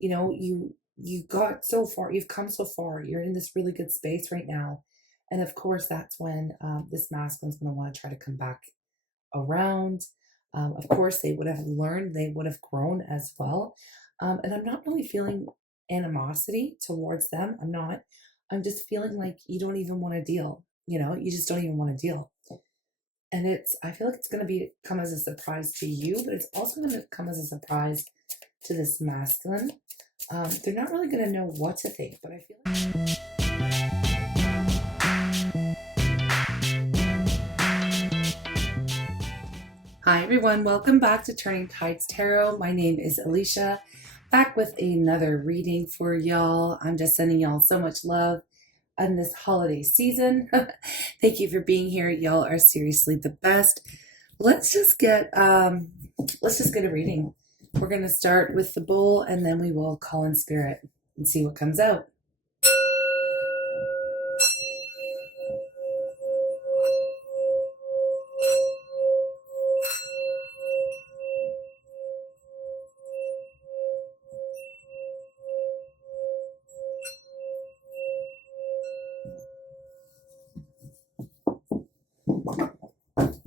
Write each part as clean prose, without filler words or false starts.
you know, you got so far, you've come so far, you're in this really good space right now. And of course, that's when this masculine's going to want to try to come back around. Of course, they would have learned, they would have grown as well. And I'm not really feeling animosity towards them. I'm not. I'm just feeling like you don't even want to deal. You know, you just don't even want to deal. And I feel like it's going to come as a surprise to you, but it's also going to come as a surprise to this masculine. They're not really going to know what to think, but I feel like. Hi, everyone. Welcome back to Turning Tides Tarot. My name is Alishia, back with another reading for y'all. I'm just sending y'all so much love on this holiday season. Thank you for being here. Y'all are seriously the best. Let's just get a reading. We're going to start with the bull, and then we will call in spirit and see what comes out.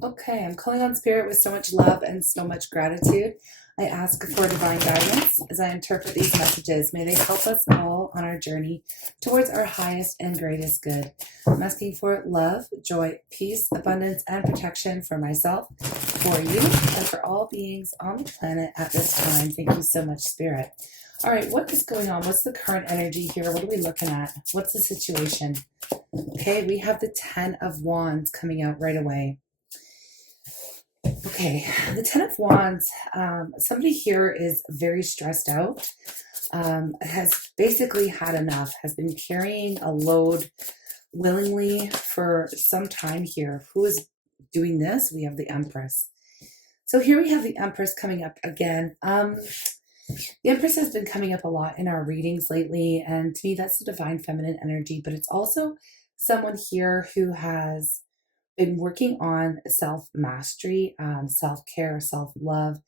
Okay, I'm calling on spirit with so much love and so much gratitude. I ask for divine guidance as I interpret these messages. May they help us all on our journey towards our highest and greatest good. I'm asking for love, joy, peace, abundance, and protection for myself, for you, and for all beings on the planet at this time. Thank you so much, Spirit. All right, what is going on? What's the current energy here? What are we looking at? What's the situation? Okay, we have the 10 of Wands coming out right away. Okay, the 10 of Wands, somebody here is very stressed out, has basically had enough, has been carrying a load willingly for some time here. Who is doing this? We have the Empress. So here we have the Empress coming up again. The Empress has been coming up a lot in our readings lately, and to me that's the divine feminine energy, but it's also someone here who has been working on self-mastery, self-care, self-love,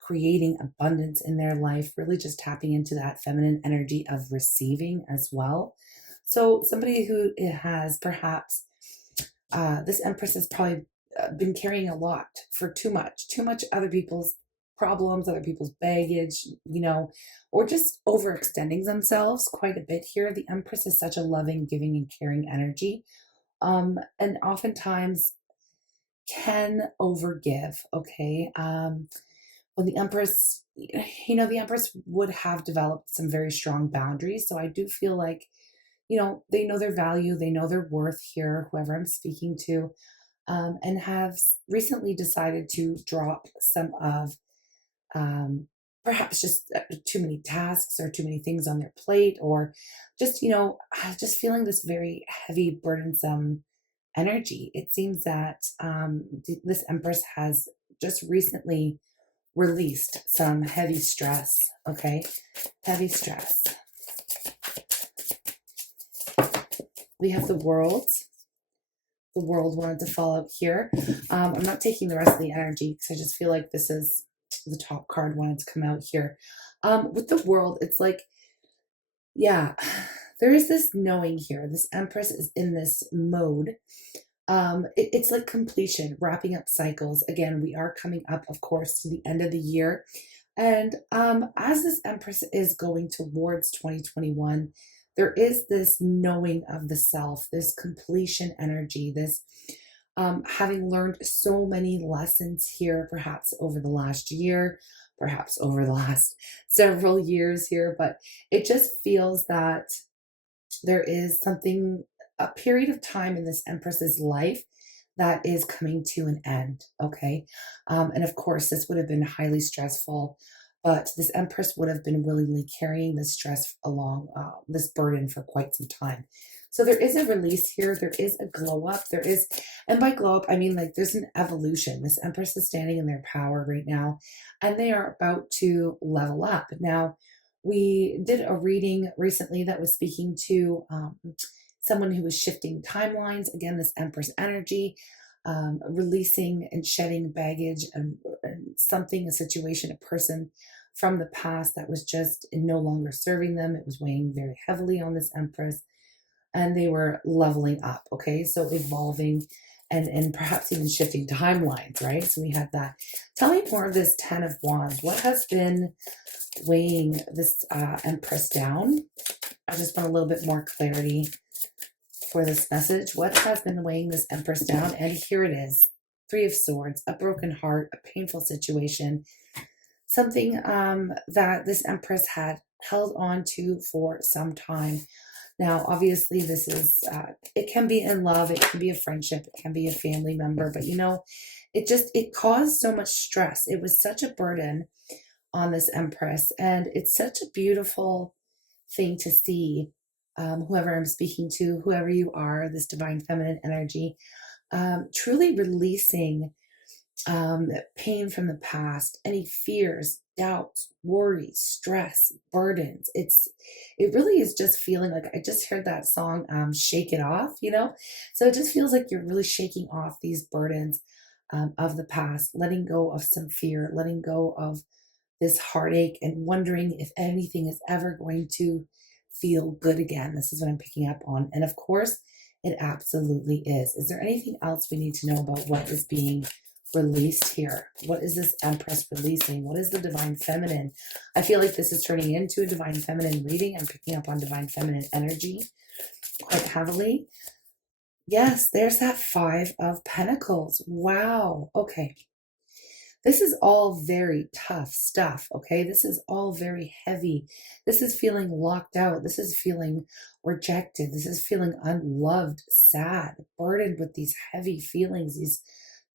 creating abundance in their life, really just tapping into that feminine energy of receiving as well. So somebody who has perhaps, this Empress has probably been carrying a lot for too much other people's problems, other people's baggage, you know, or just overextending themselves quite a bit here. The Empress is such a loving, giving, and caring energy. And oftentimes can overgive. Okay. When the Empress, you know, the Empress would have developed some very strong boundaries. So I do feel like, you know, they know their value, they know their worth here, whoever I'm speaking to, and have recently decided to drop some of, perhaps just too many tasks or too many things on their plate, or just, you know, just feeling this very heavy, burdensome energy. It seems that this Empress has just recently released some heavy stress. Okay, heavy stress. We have the World. The World wanted to fall out here. I'm not taking the rest of the energy because I just feel like this is the top card wanted to come out here. With the World, it's like, yeah, there is this knowing here. This Empress is in this mode. It's like completion, wrapping up cycles. Again, we are coming up, of course, to the end of the year. And as this Empress is going towards 2021, there is this knowing of the self, this completion energy, this having learned so many lessons here, perhaps over the last year, perhaps over the last several years here, but it just feels that there is something, a period of time in this Empress's life that is coming to an end. Okay. And of course, this would have been highly stressful, but this Empress would have been willingly carrying this stress along, this burden for quite some time. So there is a release here. There is a glow up. There is, and by glow up, I mean like there's an evolution. This Empress is standing in their power right now, and they are about to level up. Now, we did a reading recently that was speaking to someone who was shifting timelines. Again, this Empress energy, releasing and shedding baggage and something, a situation, a person from the past that was just no longer serving them. It was weighing very heavily on this Empress, and they were leveling up. Okay, so evolving and perhaps even shifting timelines, right? So we had that. Tell me more of this Ten of Wands. What has been weighing this Empress down? I just want a little bit more clarity for this message. What has been weighing this Empress down? And here it is. Three of Swords, a broken heart, a painful situation, something that this Empress had held on to for some time. Now, obviously, this is, it can be in love, it can be a friendship, it can be a family member, but you know, it caused so much stress. It was such a burden on this Empress, and it's such a beautiful thing to see. Whoever I'm speaking to, whoever you are, this divine feminine energy, truly releasing pain from the past, any fears, doubts, worries, stress, burdens. It really is just feeling like, I just heard that song, Shake It Off, you know? So it just feels like you're really shaking off these burdens of the past, letting go of some fear, letting go of this heartache, and wondering if anything is ever going to feel good again. This is what I'm picking up on. And of course, it absolutely is. Is there anything else we need to know about what is being released here? What is this Empress releasing? What is the divine feminine? I feel like this is turning into a divine feminine reading. I'm picking up on divine feminine energy quite heavily. Yes, there's that Five of Pentacles. Wow. Okay. This is all very tough stuff, okay? This is all very heavy. This is feeling locked out. This is feeling rejected. This is feeling unloved, sad, burdened with these heavy feelings, these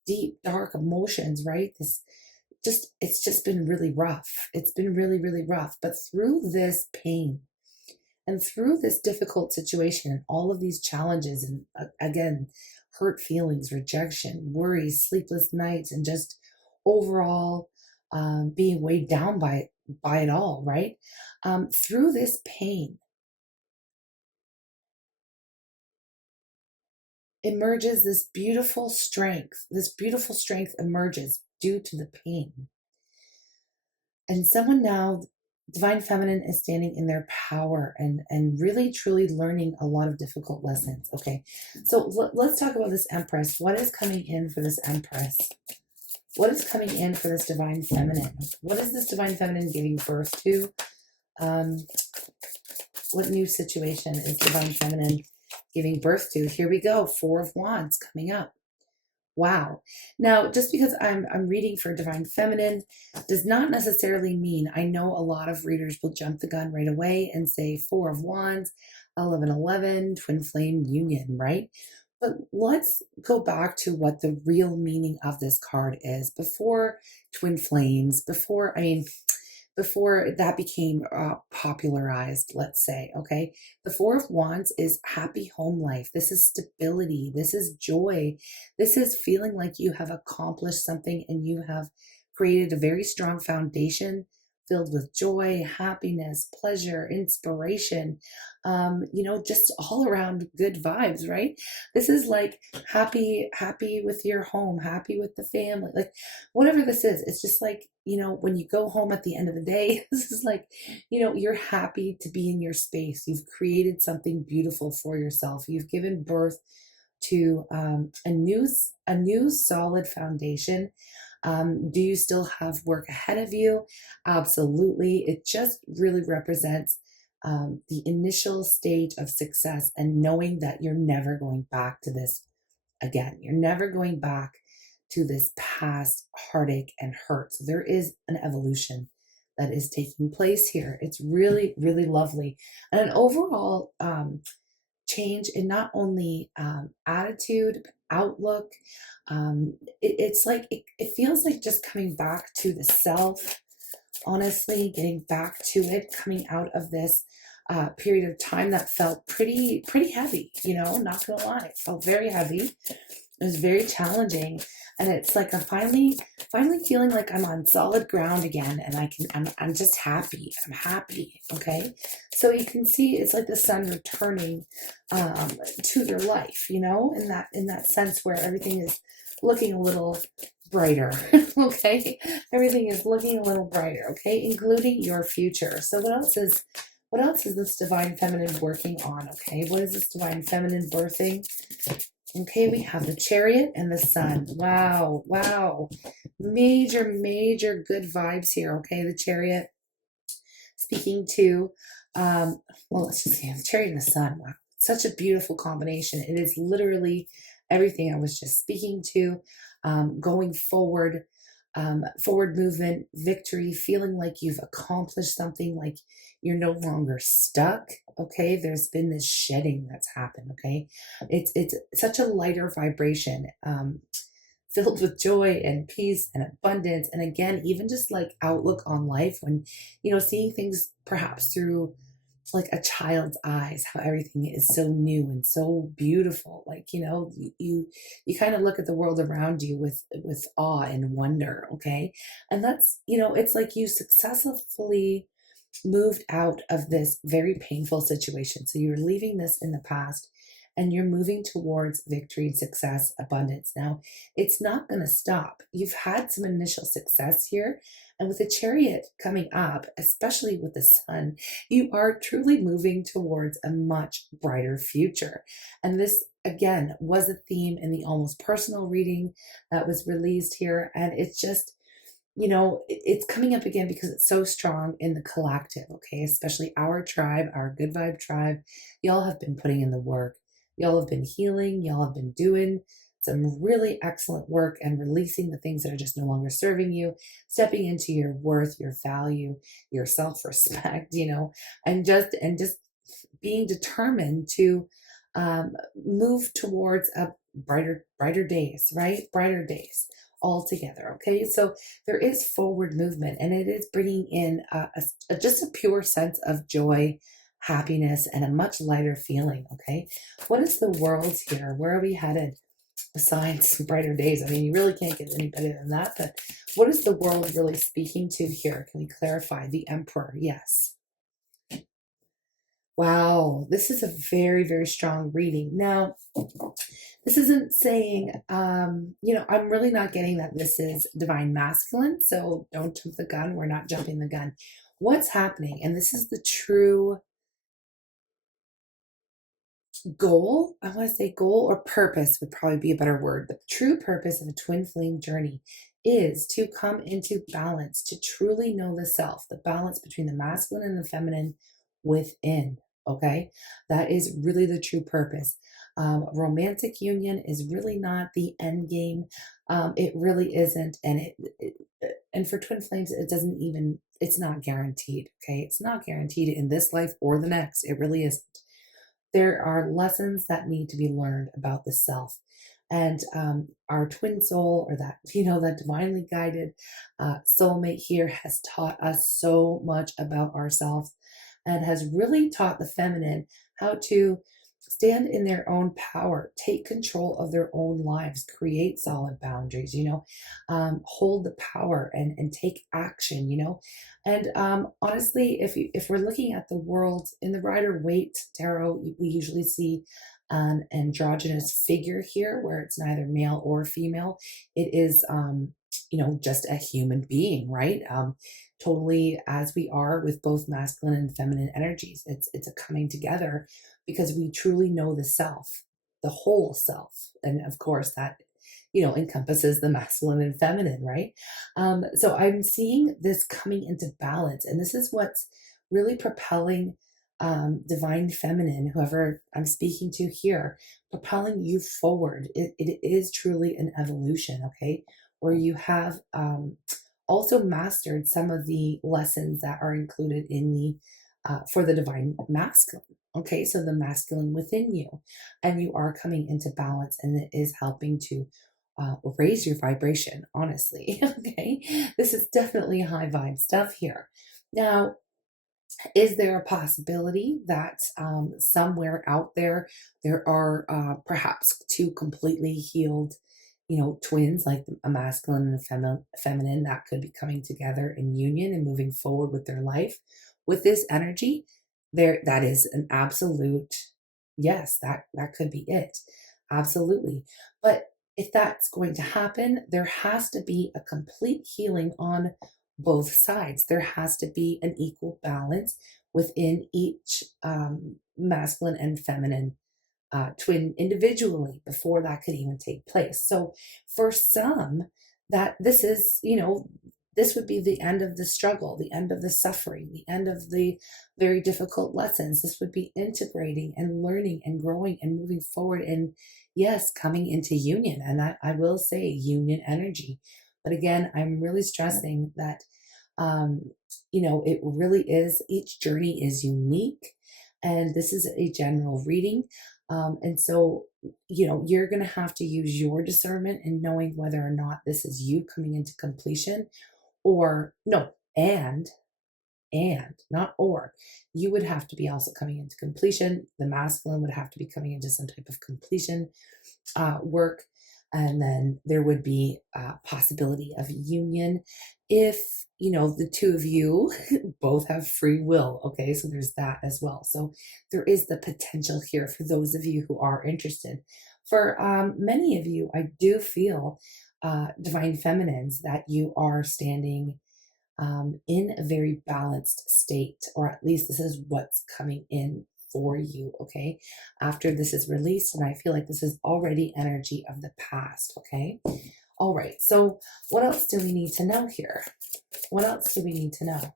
deep, dark emotions, right? It's just been really rough. It's been really, really rough. But through this pain and through this difficult situation and all of these challenges and again, hurt feelings, rejection, worries, sleepless nights, and just overall being weighed down by it all, right? Through this pain emerges this beautiful strength. This beautiful strength emerges due to the pain. And someone now, divine feminine, is standing in their power and really truly learning a lot of difficult lessons. Okay, so let's talk about this Empress. What is coming in for this Empress? What is coming in for this divine feminine? What is this divine feminine giving birth to? What new situation is divine feminine giving birth to? Here we go. Four of Wands coming up. Wow. Now, just because I'm reading for divine feminine does not necessarily mean, I know a lot of readers will jump the gun right away and say Four of Wands, 1111, twin flame union, right? But let's go back to what the real meaning of this card is before twin flames, before that became popularized, let's say, okay? The Four of Wands is happy home life. This is stability. This is joy. This is feeling like you have accomplished something and you have created a very strong foundation filled with joy, happiness, pleasure, inspiration, just all around good vibes, right? This is like happy with your home, happy with the family, like whatever this is. It's just like, when you go home at the end of the day, this is like, you're happy to be in your space. You've created something beautiful for yourself. You've given birth to a new solid foundation. Do you still have work ahead of you? Absolutely. It just really represents the initial stage of success and knowing that you're never going back to this again. You're never going back to this past heartache and hurt. So there is an evolution that is taking place here. It's really, really lovely. And an overall change in not only attitude, but outlook. It's like, it feels like just coming back to the self, honestly, getting back to it, coming out of this period of time that felt pretty heavy, not gonna lie. It felt very heavy. It was very challenging. And it's like I'm finally feeling like I'm on solid ground again, and I'm just happy. I'm happy. Okay. So you can see it's like the sun returning to your life, in that sense where everything is looking a little brighter. Okay, everything is looking a little brighter. Okay, including your future. So what else is this divine feminine working on? Okay, what is this divine feminine birthing? Okay, we have the Chariot and the Sun. Wow, wow. Major, major good vibes here. Okay, the Chariot speaking to, well, let's just say the Chariot and the Sun. Wow, such a beautiful combination. It is literally everything I was just speaking to, going forward, forward movement, victory, feeling like you've accomplished something, like you're no longer stuck. Okay, there's been this shedding that's happened. Okay, it's such a lighter vibration, filled with joy and peace and abundance, and again, even just like outlook on life, when seeing things perhaps through like a child's eyes, how everything is so new and so beautiful. Like, you kind of look at the world around you with awe and wonder. Okay, and that's, it's like you successfully moved out of this very painful situation. So you're leaving this in the past and you're moving towards victory, success, abundance. Now, it's not going to stop. You've had some initial success here. And with the Chariot coming up, especially with the Sun, you are truly moving towards a much brighter future. And this, again, was a theme in the almost personal reading that was released here. And it's just, it's coming up again because it's so strong in the collective, okay? Especially our tribe, our good vibe tribe. Y'all have been putting in the work. Y'all have been healing. Y'all have been doing some really excellent work and releasing the things that are just no longer serving you, stepping into your worth, your value, your self-respect, and just being determined to move towards a brighter days, right? Brighter days all together. Okay, so there is forward movement, and it is bringing in just a pure sense of joy, happiness, and a much lighter feeling. Okay, what is the world here? Where are we headed? Besides brighter days, I mean, you really can't get any better than that. But what is the world really speaking to here? Can we clarify? The Emperor, yes. Wow, this is a very, very strong reading. Now, this isn't saying, I'm really not getting that this is divine masculine. So don't jump the gun. We're not jumping the gun. What's happening? And this is the true goal. I want to say goal or purpose would probably be a better word. The true purpose of a twin flame journey is to come into balance, to truly know the self, the balance between the masculine and the feminine within. Okay, that is really the true purpose. Romantic union is really not the end game. It really isn't, and and for twin flames, it's not guaranteed. Okay, it's not guaranteed in this life or the next. It really isn't. There are lessons that need to be learned about the self. And our twin soul, or that, that divinely guided soulmate here, has taught us so much about ourselves and has really taught the feminine how to stand in their own power, take control of their own lives, create solid boundaries, hold the power and take action, And honestly, if we're looking at the world in the Rider-Waite tarot, we usually see an androgynous figure here where it's neither male or female. It is, just a human being, right? Totally as we are with both masculine and feminine energies. It's a coming together because we truly know the self, the whole self. And of course that, encompasses the masculine and feminine, right? So I'm seeing this coming into balance, and this is what's really propelling divine feminine, whoever I'm speaking to here, propelling you forward. It is truly an evolution, okay? Where you have also mastered some of the lessons that are included in the for the divine masculine. Okay, so the masculine within you, and you are coming into balance, and it is helping to raise your vibration, honestly. Okay, this is definitely high vibe stuff here. Now, is there a possibility that somewhere out there are perhaps two completely healed, twins, like a masculine and a feminine, that could be coming together in union and moving forward with their life with this energy? That is an absolute yes. That could be it, absolutely. But if that's going to happen, there has to be a complete healing on both sides. There has to be an equal balance within each masculine and feminine twin individually before that could even take place. So for some, that this is, this would be the end of the struggle, the end of the suffering, the end of the very difficult lessons. This would be integrating and learning and growing and moving forward, and yes, coming into union. And I will say union energy. But again, I'm really stressing that, it really is, each journey is unique. And this is a general reading. And so, you're going to have to use your discernment in knowing whether or not this is you coming into completion, or no, and not or. You would have to be also coming into completion. The masculine would have to be coming into some type of completion work. And then there would be a possibility of union if, the two of you both have free will. Okay, so there's that as well. So there is the potential here for those of you who are interested. For many of you, I do feel, divine feminines, that you are standing in a very balanced state, or at least this is what's coming in for you, okay? After this is released, and I feel like this is already energy of the past, okay? All right, so what else do we need to know here? What else do we need to know?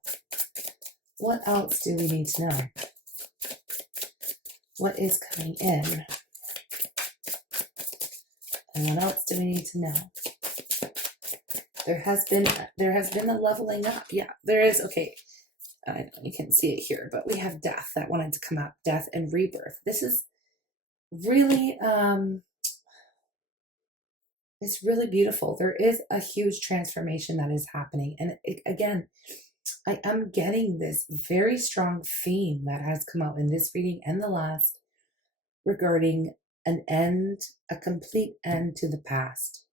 What else do we need to know? What is coming in? And what else do we need to know? There has been a leveling up. Yeah, there is. Okay, you can't see it here, but we have death that wanted to come up. Death and rebirth. This is really, it's really beautiful. There is a huge transformation that is happening. And again, I am getting this very strong theme that has come out in this reading and the last, regarding an end, a complete end to the past.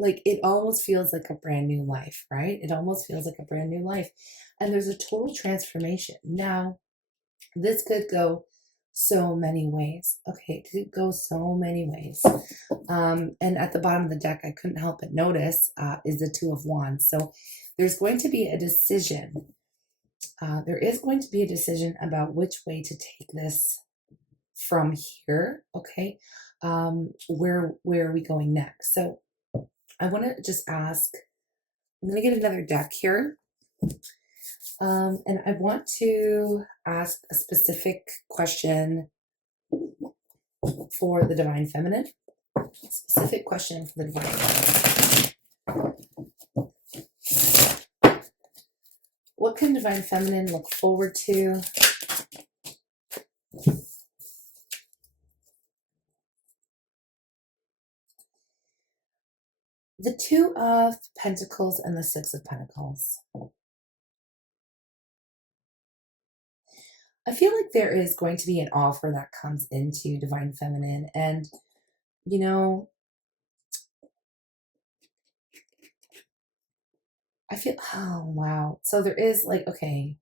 Like, it almost feels like a brand new life, right? It almost feels like a brand new life. And there's a total transformation. Now, this could go so many ways. Okay, it could go so many ways. And at the bottom of the deck, I couldn't help but notice, is the Two of Wands. So there's going to be a decision. There is going to be a decision about which way to take this from here. Okay, where are we going next? So I want to just ask, I'm going to get another deck here. And I want to ask a specific question for the Divine Feminine. Specific question for the Divine Feminine. What can Divine Feminine look forward to? The Two of Pentacles and the Six of Pentacles. I feel like there is going to be an offer that comes into Divine Feminine. And, I feel, oh, wow. So there is like, okay.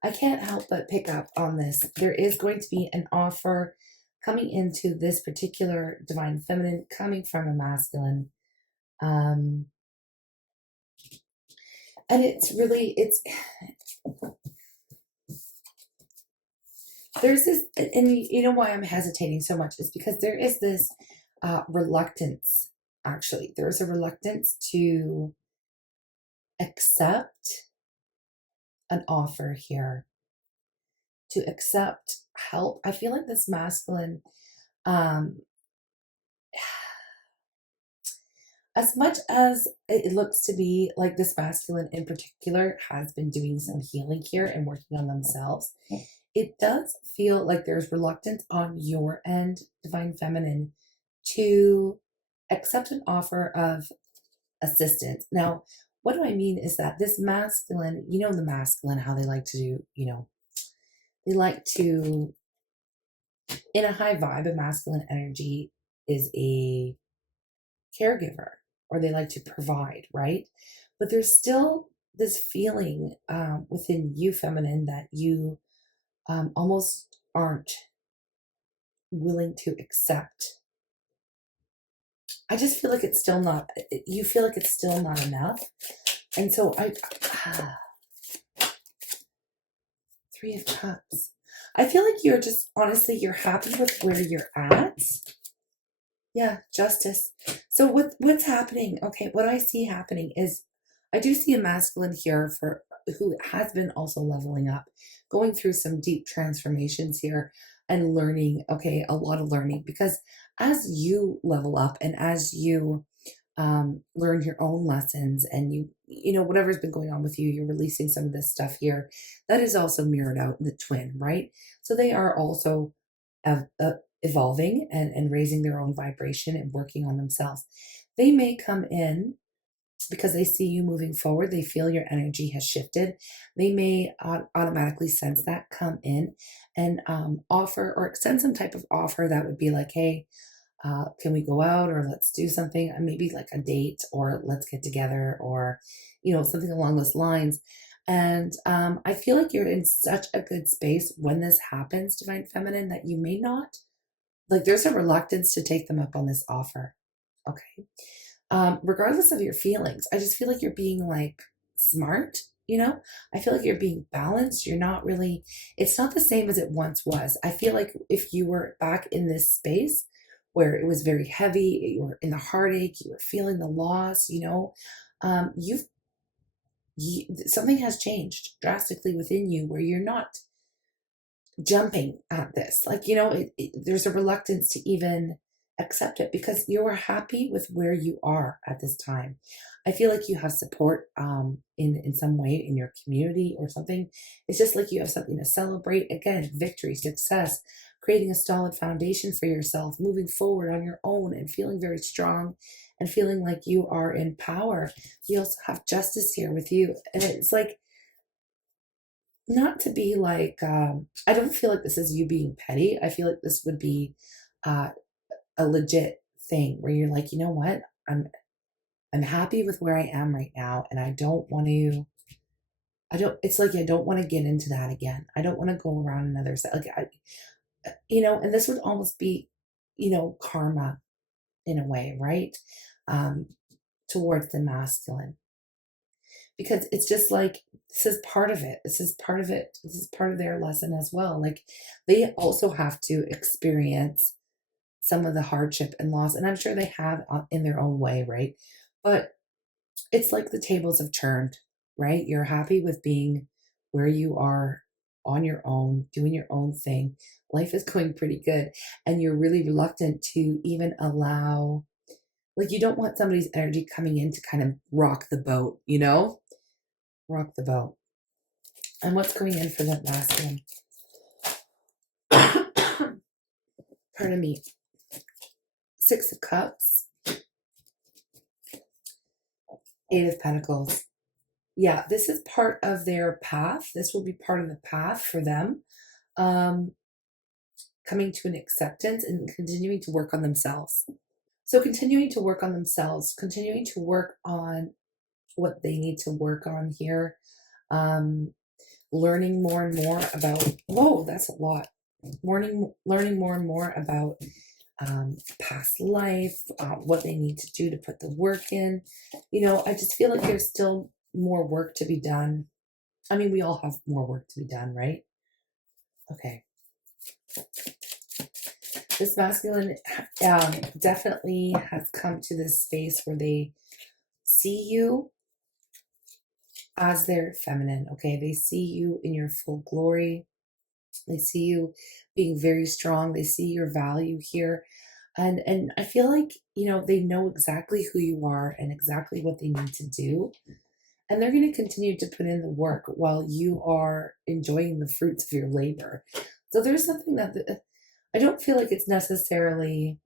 I can't help but pick up on this. There is going to be an offer coming into this particular Divine Feminine, coming from a masculine. And it's really, there's this, and you know why I'm hesitating so much is because there is this reluctance, actually. There's a reluctance to accept an offer here, to accept help. I feel like this masculine, as much as it looks to be like this masculine in particular has been doing some healing here and working on themselves, it does feel like there's reluctance on your end, Divine Feminine, to accept an offer of assistance. Now, what do I mean is that this masculine, the masculine, how they like to do, they like to, in a high vibe, a masculine energy is a caregiver, or they like to provide, right? But there's still this feeling within you, feminine, that you almost aren't willing to accept. I just feel like it's still not, you feel like it's still not enough. And so Three of Cups. I feel like you're just, honestly, you're happy with where you're at. Yeah, Justice. So what's happening? Okay, what I see happening is I do see a masculine here for who has been also leveling up, going through some deep transformations here and learning, okay, a lot of learning, because as you level up and as you learn your own lessons and you know, whatever's been going on with you, you're releasing some of this stuff here that is also mirrored out in the twin, right? So they are also evolving and raising their own vibration and working on themselves. They may come in because they see you moving forward. They feel your energy has shifted. They may automatically sense that, come in and offer or extend some type of offer that would be like, hey, can we go out, or let's do something, maybe like a date, or let's get together, or, you know, something along those lines. And I feel like you're in such a good space when this happens, Divine Feminine, that you may not, like, there's a reluctance to take them up on this offer. Okay. Regardless of your feelings, I just feel like you're being like smart, you know? I feel like you're being balanced. You're not really, it's not the same as it once was. I feel like if you were back in this space where it was very heavy, you were in the heartache, you were feeling the loss, you know, something has changed drastically within you where you're not jumping at this. Like, you know, there's a reluctance to even accept it because you're happy with where you are at this time. I feel like you have support in some way in your community or something. It's just like you have something to celebrate. Again, victory, success, creating a solid foundation for yourself, moving forward on your own and feeling very strong and feeling like you are in power. We also have Justice here with you. And it's like, not to be like, I don't feel like this is you being petty. I feel like this would be a legit thing where you're like, you know what, I'm happy with where I am right now, and I don't want to. It's like I don't want to get into that again. I don't want to go around another. Like, you know, and this would almost be, you know, karma in a way, right? Towards the masculine, because it's just like, this is part of it. This is part of it. This is part of their lesson as well. Like, they also have to experience some of the hardship and loss, and I'm sure they have in their own way, right? But it's like the tables have turned, right? You're happy with being where you are on your own, doing your own thing. Life is going pretty good, and you're really reluctant to even allow, like, you don't want somebody's energy coming in to kind of rock the boat, you know? Rock the boat. And what's going in for that masculine? Pardon me. Six of Cups. Eight of Pentacles. Yeah, this is part of their path. This will be part of the path for them. Coming to an acceptance and continuing to work on themselves. So continuing to work on themselves, continuing to work on what they need to work on here. Learning more and more about, whoa, that's a lot. Learning more and more about past life, what they need to do to put the work in. You know, I just feel like there's still more work to be done. I mean, we all have more work to be done, right? Okay. This masculine definitely has come to this space where they see you as their feminine, okay? They see you in your full glory. They see you being very strong. They see your value here. And I feel like, you know, they know exactly who you are and exactly what they need to do. And they're going to continue to put in the work while you are enjoying the fruits of your labor. So there's something that I don't feel like it's necessarily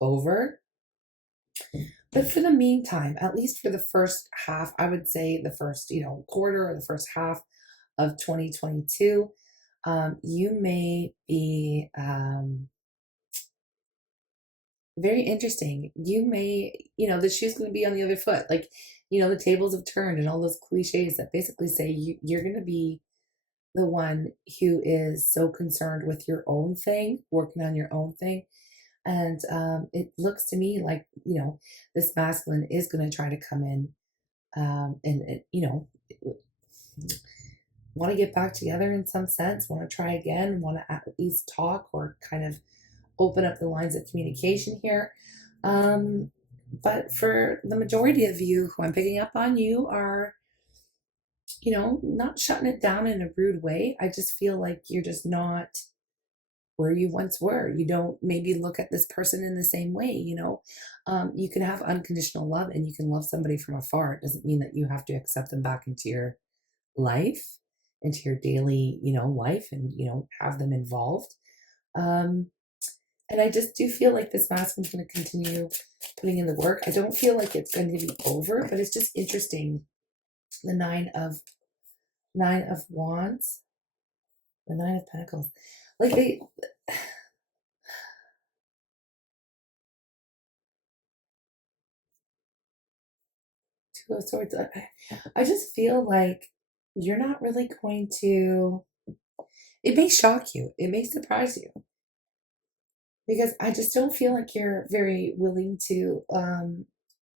over. But for the meantime, at least for the first half, I would say the first, you know, quarter or the first half of 2022, you may be very interesting. You may, you know, the shoe's going to be on the other foot. Like, you know, the tables have turned and all those cliches that basically say you're going to be the one who is so concerned with your own thing, working on your own thing. And it looks to me like, you know, this masculine is going to try to come in and, you know, want to get back together in some sense, want to try again, want to at least talk or kind of open up the lines of communication here. But for the majority of you who I'm picking up on, you are, you know, not shutting it down in a rude way. I just feel like you're just not where you once were. You don't maybe look at this person in the same way, you know. You can have unconditional love and you can love somebody from afar. It doesn't mean that you have to accept them back into your life, into your daily, you know, life and, you know, have them involved. And I just do feel like this masculine's going to continue putting in the work. I don't feel like it's going to be over, but it's just interesting. The nine of wands, the nine of pentacles, like they, two of swords. I just feel like you're not really going to, it may shock you, it may surprise you, because I just don't feel like you're very willing to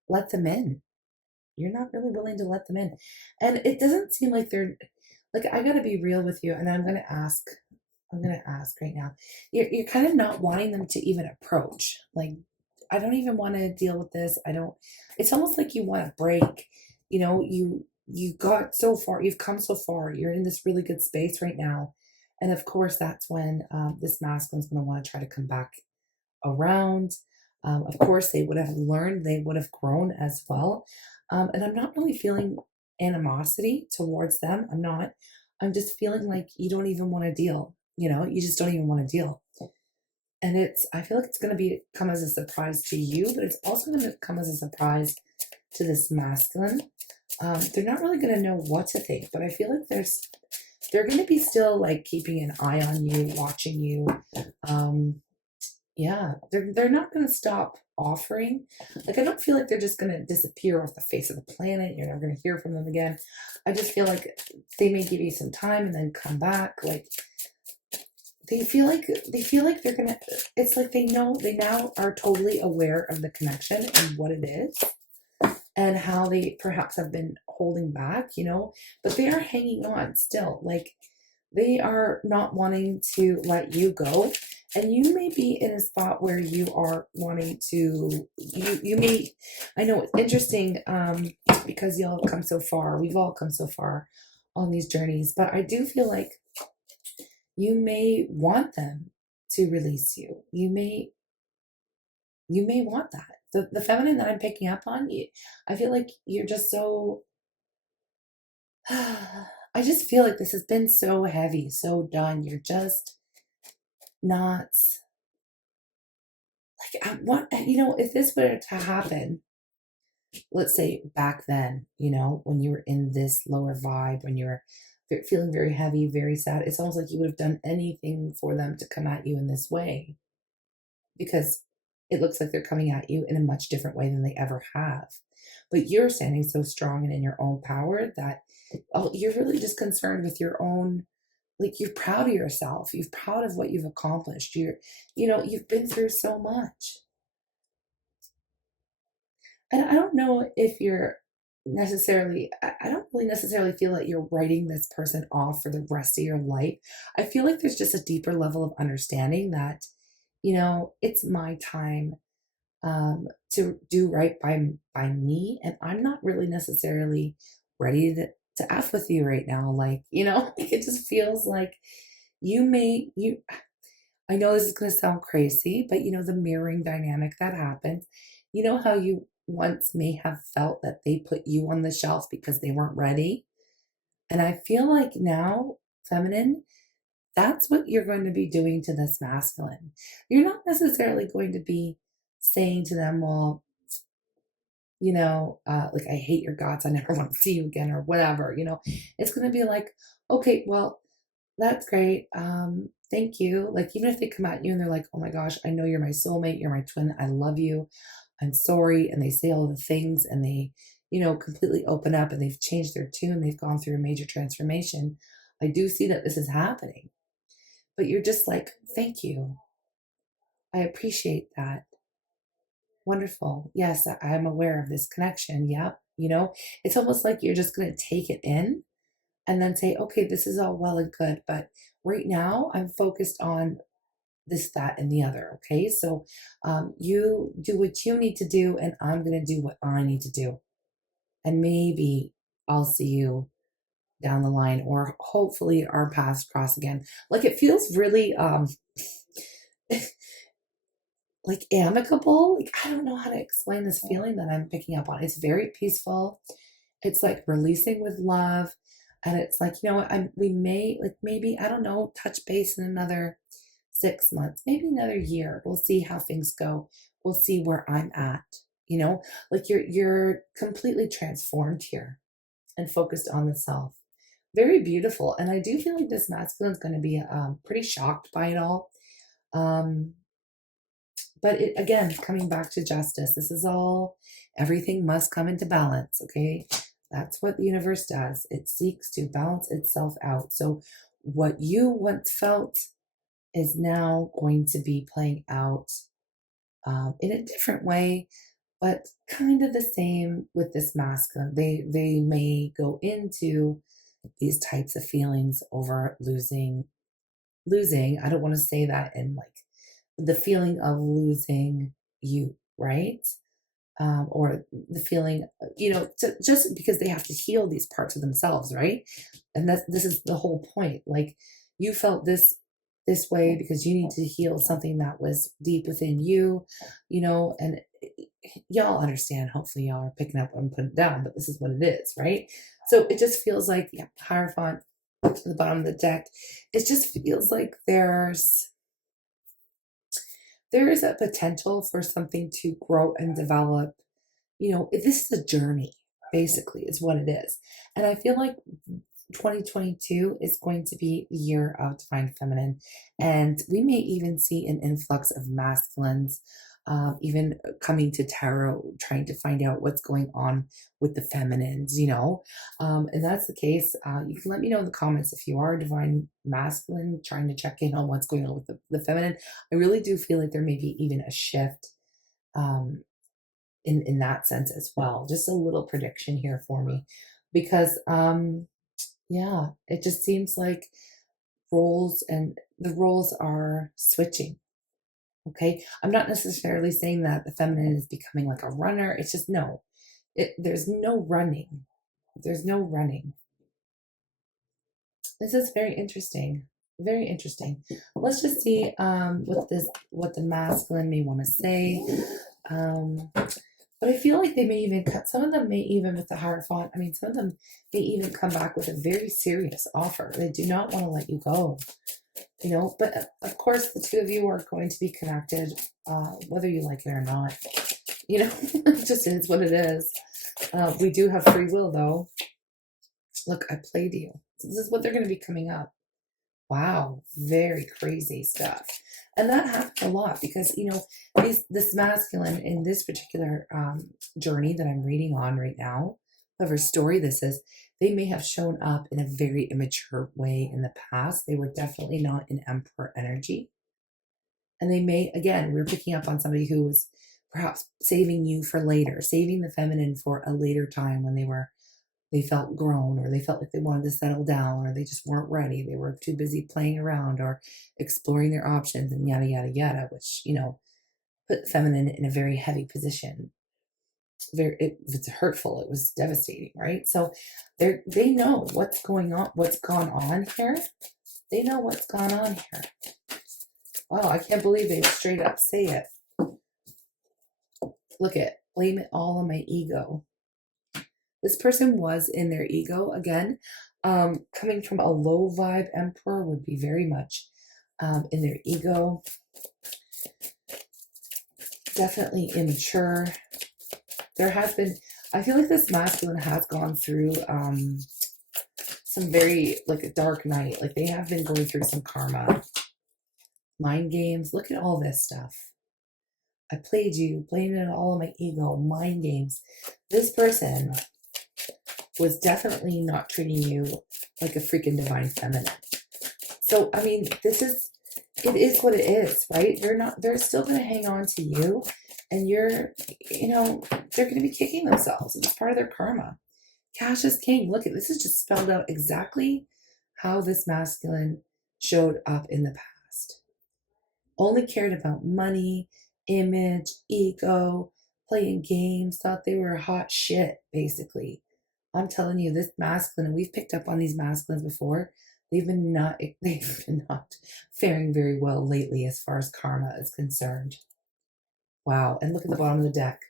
let them in. You're not really willing to let them in. And it doesn't seem like they're, like, I gotta be real with you, and I'm gonna ask right now. You're kind of not wanting them to even approach. Like, I don't even want to deal with this. I don't, it's almost like you want to break. You know, you got so far, you've come so far, you're in this really good space right now. And of course, that's when this masculine's going to want to try to come back around. Of course, they would have learned, they would have grown as well. And I'm not really feeling animosity towards them. I'm not. I'm just feeling like you don't even want to deal. You know, you just don't even want to deal. And it's, I feel like it's going to come as a surprise to you, but it's also going to come as a surprise to this masculine. They're not really going to know what to think, but I feel like they're going to be still like keeping an eye on you, watching you. Yeah, they're not going to stop offering. Like, I don't feel like they're just going to disappear off the face of the planet. You're never going to hear from them again. I just feel like they may give you some time and then come back. Like, they feel like they're going to, it's like they know, they now are totally aware of the connection and what it is and how they perhaps have been holding back, you know, but they are hanging on still. Like, they are not wanting to let you go. And you may be in a spot where you are wanting to, you may, I know it's interesting because y'all have come so far. We've all come so far on these journeys, but I do feel like you may want them to release you. You may want that. The feminine that I'm picking up on, I feel like you're just so, I just feel like this has been so heavy, so done. You're just not, like, I want, you know, if this were to happen, let's say back then, you know, when you were in this lower vibe, when you were feeling very heavy, very sad, it's almost like you would have done anything for them to come at you in this way, because it looks like they're coming at you in a much different way than they ever have. But you're standing so strong and in your own power that you're really just concerned with your own, like, you're proud of yourself. You're proud of what you've accomplished. You know, you've been through so much. And I don't know if you're necessarily, I don't really necessarily feel that you're writing this person off for the rest of your life. I feel like there's just a deeper level of understanding that, you know, it's my time to do right by me, and I'm not really necessarily ready to F with you right now. Like, you know, like, it just feels like you, I know this is going to sound crazy, but you know, the mirroring dynamic that happens, you know, how you once may have felt that they put you on the shelf because they weren't ready. And I feel like now, feminine, that's what you're going to be doing to this masculine. You're not necessarily going to be saying to them, well, you know, like, I hate your guts, I never want to see you again, or whatever, you know. It's going to be like, okay, well, that's great. Thank you. Like, even if they come at you and they're like, oh my gosh, I know you're my soulmate, you're my twin, I love you, I'm sorry. And they say all the things and they, you know, completely open up and they've changed their tune, they've gone through a major transformation. I do see that this is happening, but you're just like, thank you. I appreciate that. Wonderful. Yes, I'm aware of this connection. Yep. You know, it's almost like you're just going to take it in and then say, okay, this is all well and good, but right now I'm focused on this, that, and the other. Okay. So you do what you need to do, and I'm going to do what I need to do. And maybe I'll see you down the line, or hopefully our paths cross again. Like it feels really like amicable. Like I don't know how to explain this feeling that I'm picking up on. It's very peaceful. It's like releasing with love. And it's like, you know what, we may, like maybe, I don't know, touch base in another 6 months, maybe another year. We'll see how things go. We'll see where I'm at. You know, like you're completely transformed here and focused on the self. Very beautiful. And I do feel like this masculine is going to be pretty shocked by it all. But it, again, coming back to justice, this is all, everything must come into balance. Okay. That's what the universe does. It seeks to balance itself out. So what you once felt is now going to be playing out in a different way, but kind of the same with this masculine. They may go into these types of feelings over losing. I don't want to say that in like the feeling of losing you, right? Or the feeling, you know, just because they have to heal these parts of themselves, right? And this is the whole point. Like you felt this way because you need to heal something that was deep within you, you know, and y'all understand. Hopefully y'all are picking up and putting it down, but this is what it is, right? So it just feels like, yeah, Hierophant to the bottom of the deck. It just feels like there is a potential for something to grow and develop. You know, this is a journey, basically, is what it is. And I feel like 2022 is going to be the year of divine feminine. And we may even see an influx of masculines, even coming to tarot, trying to find out what's going on with the feminines, you know. And that's the case. You can let me know in the comments if you are a divine masculine, trying to check in on what's going on with the feminine. I really do feel like there may be even a shift in that sense as well. Just a little prediction here for me, because yeah, it just seems like the roles are switching. Okay. I'm not necessarily saying that the feminine is becoming like a runner. It's just no. There's no running. There's no running. This is very interesting. Very interesting. Let's just see what the masculine may want to say. But I feel like they may even some of them may even with the Hierophant, I mean, some of them may even come back with a very serious offer. They do not want to let you go, you know, but of course the two of you are going to be connected, whether you like it or not, you know, it just is what it is. We do have free will though. Look, I played you. So this is what they're going to be coming up. Wow, very crazy stuff. And that happens a lot because, you know, this masculine in this particular journey that I'm reading on right now, whatever story this is, they may have shown up in a very immature way in the past. They were definitely not in Emperor energy. And they may, again, we're picking up on somebody who was perhaps saving you for later, saving the feminine for a later time when they felt grown, or they felt like they wanted to settle down, or they just weren't ready. They were too busy playing around or exploring their options and yada, yada, yada, which, you know, put the feminine in a very heavy position. It's hurtful. It was devastating, right? So they know what's going on, what's gone on here. They know what's gone on here. Wow, I can't believe they straight up say it. Look at, blame it all on my ego. This person was in their ego again. Coming from a low vibe emperor would be very much in their ego. Definitely immature. There has been, I feel like this masculine has gone through some very, like a dark night. Like they have been going through some karma. Mind games. Look at all this stuff. I played you, blaming it all on my ego, mind games. This person was definitely not treating you like a freaking divine feminine. So, I mean, it is what it is, right? They're still going to hang on to you, and they're going to be kicking themselves. It's part of their karma. Cash is king. Look, this is just spelled out exactly how this masculine showed up in the past. Only cared about money, image, ego, playing games, thought they were hot shit, basically. I'm telling you, this masculine, and we've picked up on these masculines before, they've been not faring very well lately as far as karma is concerned. Wow. And look at the bottom of the deck.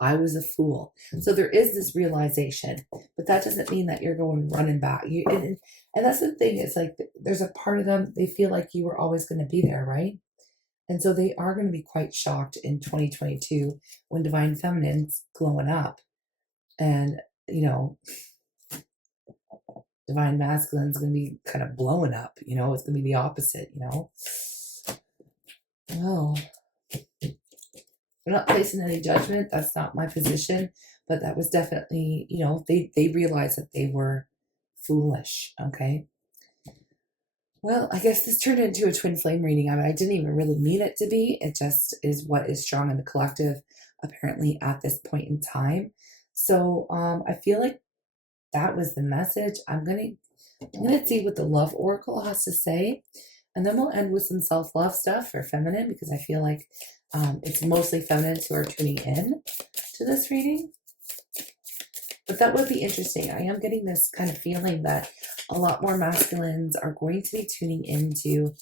I was a fool. So there is this realization, but that doesn't mean that you're going running back. And that's the thing. It's like there's a part of them, they feel like you were always going to be there, right? And so they are going to be quite shocked in 2022 when Divine Feminine's glowing up. And, Divine Masculine's going to be kind of blowing up. It's going to be the opposite, Well, I'm not placing any judgment. That's not my position. But that was definitely, they realized that they were foolish. Okay. Well, I guess this turned into a twin flame reading. I mean, I didn't even really mean it to be. It just is what is strong in the collective, apparently, at this point in time. So I feel like that was the message. I'm gonna see what the love oracle has to say, and then we'll end with some self-love stuff for feminine, because I feel like it's mostly feminines who are tuning in to this reading. But that would be interesting. I am getting this kind of feeling that a lot more masculines are going to be tuning into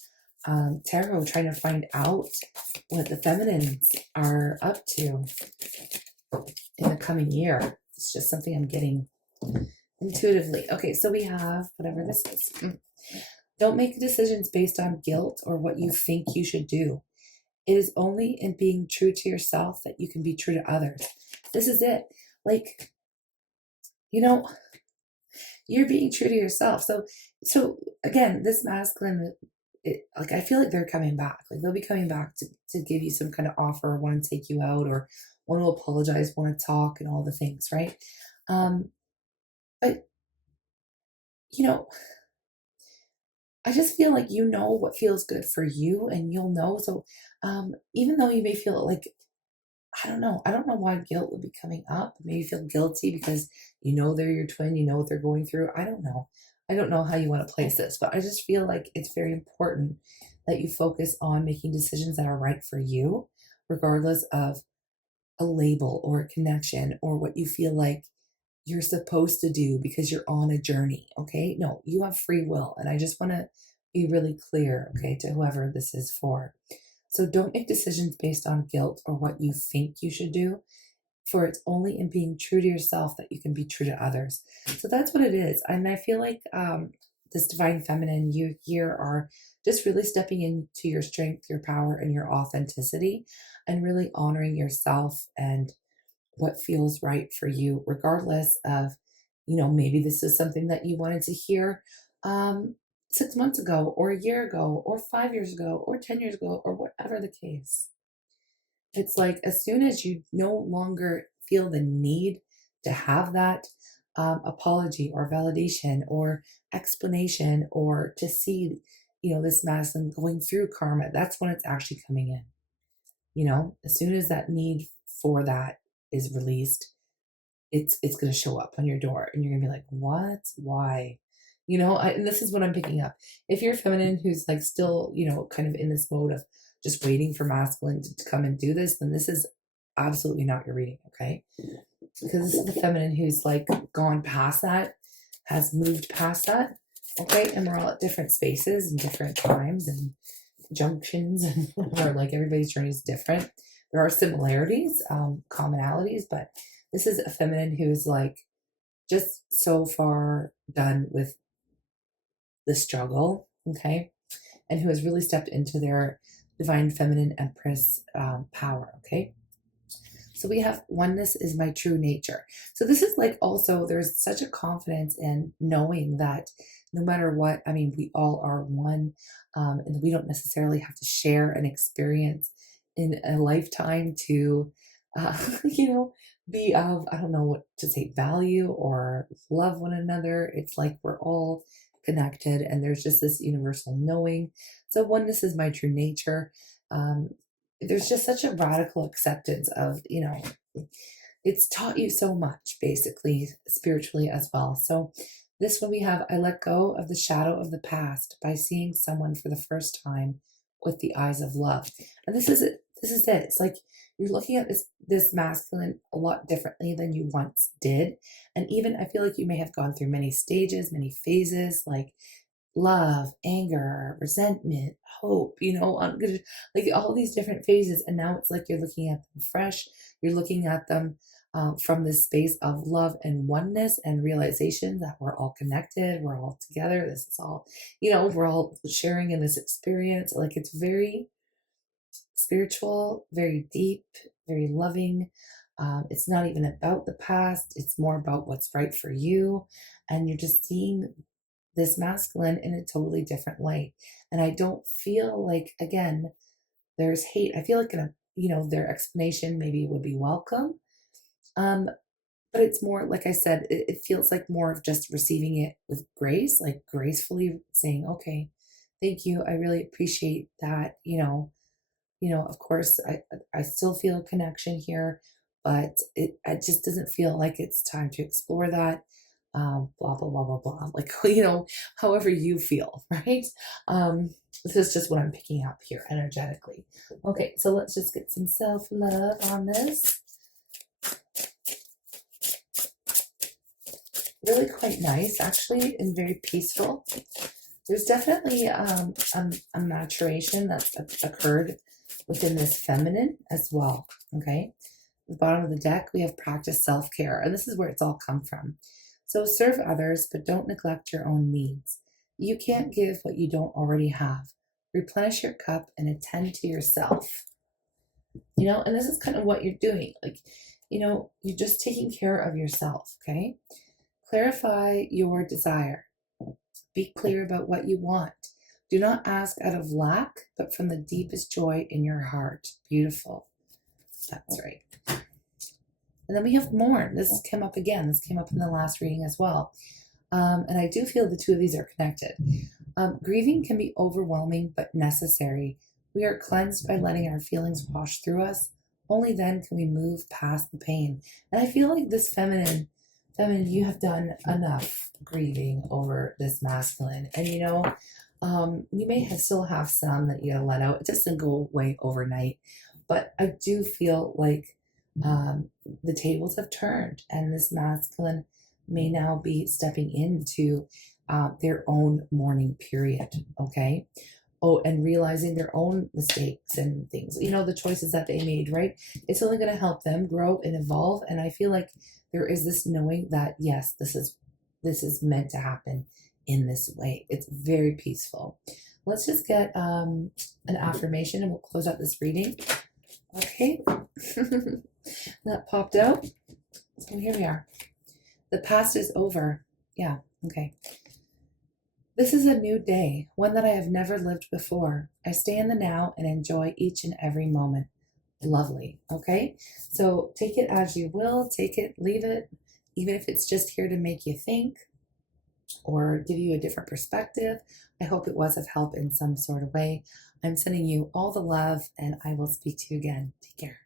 tarot, trying to find out what the feminines are up to in the coming year. It's just something I'm getting intuitively. Okay, so we have whatever this is. Don't make decisions based on guilt or what you think you should do. It is only in being true to yourself that you can be true to others. This is it. Like, you're being true to yourself. So again, this masculine, I feel like they're coming back. Like they'll be coming back to give you some kind of offer, want to take you out, or want to apologize, want to talk, and all the things, right? But I just feel like what feels good for you, and you'll know. So even though you may feel like, I don't know why guilt would be coming up. Maybe you feel guilty because they're your twin, what they're going through. I don't know how you want to place this, but I just feel like it's very important that you focus on making decisions that are right for you, regardless of a label or a connection or what you feel like you're supposed to do because you're on a journey. Okay. No, you have free will. And I just want to be really clear, okay, to whoever this is for. So don't make decisions based on guilt or what you think you should do, for it's only in being true to yourself that you can be true to others. So that's what it is. And I feel like this divine feminine, you here are just really stepping into your strength, your power, and your authenticity, and really honoring yourself and what feels right for you, regardless of, maybe this is something that you wanted to hear 6 months ago, or a year ago, or 5 years ago, or 10 years ago, or whatever the case. It's like, as soon as you no longer feel the need to have that apology or validation or explanation, or to see, this masculine going through karma, that's when it's actually coming in. As soon as that need for that is released, it's going to show up on your door, and you're going to be like, what? Why? And this is what I'm picking up. If you're feminine who's like still, kind of in this mode of just waiting for masculine to come and do this, then this is absolutely not your reading, okay? Because this is the feminine who's like gone past that, has moved past that, okay? And we're all at different spaces and different times and junctions, and whatever. Like, everybody's journey is different. There are similarities, commonalities, but this is a feminine who's like just so far done with the struggle, okay? And who has really stepped into their divine feminine empress power, okay? So we have oneness is my true nature. So this is like, also, there's such a confidence in knowing that no matter what, we all are one, and we don't necessarily have to share an experience in a lifetime to, you know, be of, I don't know what to say, value or love one another. It's like we're all connected and there's just this universal knowing. So oneness is my true nature. Um, there's just such a radical acceptance of, you know, it's taught you so much, basically, spiritually as well. So this one we have, I let go of the shadow of the past by seeing someone for the first time with the eyes of love. And this is it. This is it. It's like you're looking at this masculine a lot differently than you once did. And even I feel like you may have gone through many stages, many phases, like love, anger, resentment, hope, you know, like all these different phases. And now it's like you're looking at them fresh. You're looking at them from this space of love and oneness and realization that we're all connected. We're all together. This is all, you know, we're all sharing in this experience. Like it's very spiritual, very deep, very loving. It's not even about the past. It's more about what's right for you. And you're just seeing this masculine in a totally different light. And I don't feel like, again, there's hate. I feel like, you know, their explanation maybe would be welcome. But it's more, like I said, it feels like more of just receiving it with grace, like gracefully saying, okay, thank you. I really appreciate that. Of course, I still feel a connection here, but it just doesn't feel like it's time to explore that. Blah, blah, blah, blah, blah. Like, however you feel, right? This is just what I'm picking up here energetically. Okay, so let's just get some self-love on this. Really quite nice, actually, and very peaceful. There's definitely a maturation that's occurred within this feminine as well, okay? At the bottom of the deck, we have practice self-care, and this is where it's all come from. So serve others, but don't neglect your own needs. You can't give what you don't already have. Replenish your cup and attend to yourself. And this is kind of what you're doing. Like, you're just taking care of yourself, okay? Clarify your desire. Be clear about what you want. Do not ask out of lack, but from the deepest joy in your heart. Beautiful. That's right. And then we have mourn. This came up again. This came up in the last reading as well. And I do feel the two of these are connected. Grieving can be overwhelming, but necessary. We are cleansed by letting our feelings wash through us. Only then can we move past the pain. And I feel like this feminine, you have done enough grieving over this masculine. And you may still have some that you gotta let out. It doesn't go away overnight. But I do feel like the tables have turned, and this masculine may now be stepping into their own mourning period, okay? Oh, and realizing their own mistakes and things, the choices that they made, right? It's only going to help them grow and evolve. And I feel like there is this knowing that, yes, this is meant to happen in this way. It's very peaceful. Let's just get an affirmation and we'll close out this reading. Okay. That popped out. So here we are. The past is over. Yeah. Okay. This is a new day, one that I have never lived before. I stay in the now and enjoy each and every moment. Lovely. Okay. So take it as you will. Take it, leave it, even if it's just here to make you think or give you a different perspective. I hope it was of help in some sort of way. I'm sending you all the love, and I will speak to you again. Take care.